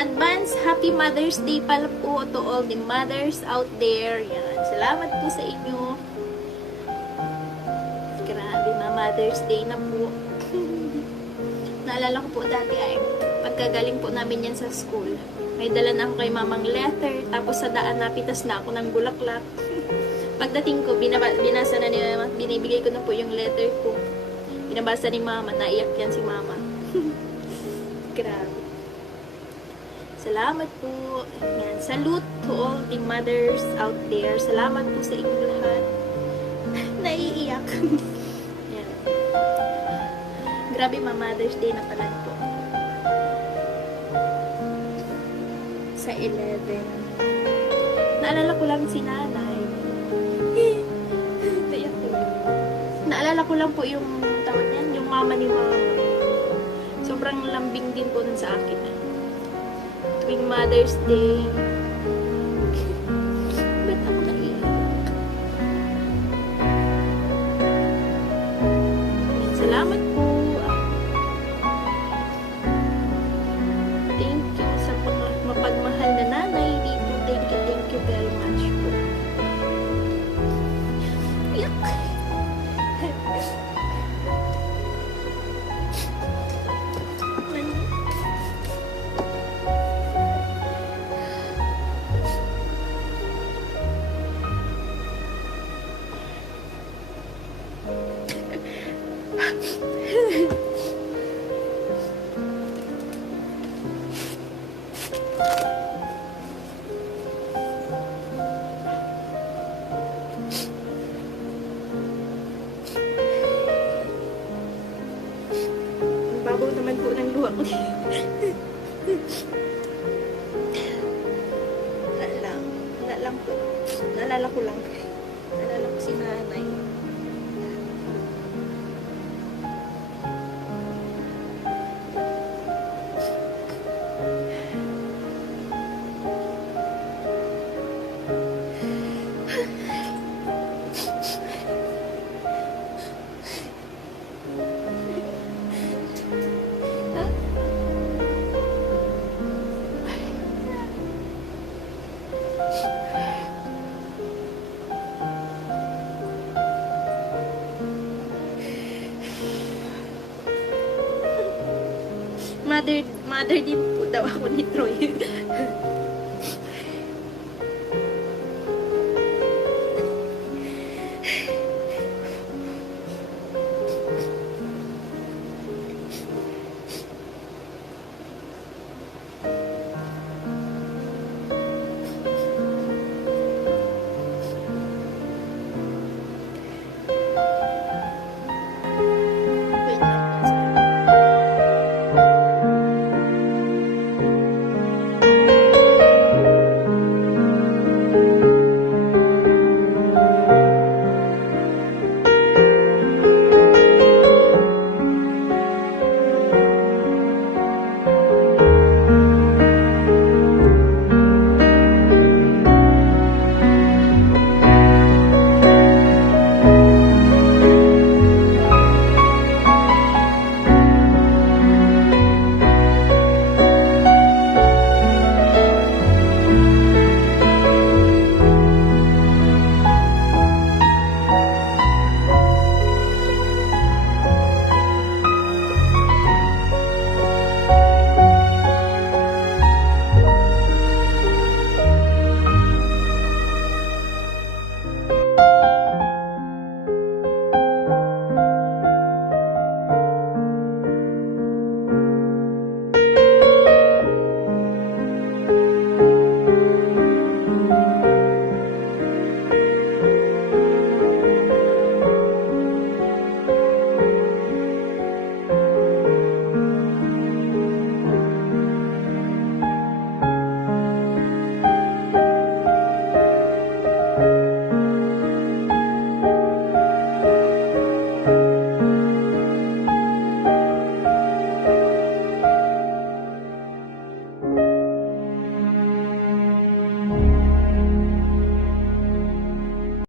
advance, Happy Mother's Day pala po to all the mothers out there. Yan. Salamat po sa inyo. Grabe, Mother's Day na po. Naalala ko po dati ay pagkagaling po namin yan sa school. May dala na ako kay mamang letter. Tapos sa daan napitas na ako ng bulaklak. Pagdating ko, binasa na ni mama. Binibigay ko na po yung letter ko. Binabasa ni mama. Naiyak yan si mama. Grabe. Salamat po. Yan. Salute to all the mothers out there. Salamat po sa inyo lahat. Naiiyak. Yan. Grabe, Mother's Day na pala po. Sa 11. Naalala ko lang si nanay. Naiyak ko. Naalala ko lang po yung tawag niyan, yung mama ni mama. Sobrang lambing din po nun sa akin. Tuwing Mother's Day. Ba't ako naiiyak? Salamat po. Thank you sa mapagmahal na nanay dito. Thank you very much po. Iyak. Babaw naman po ng luha ko. Wala lang po. Naalala ko lang. Naalala ko si nanay. Mother din po daw ako ni Troy.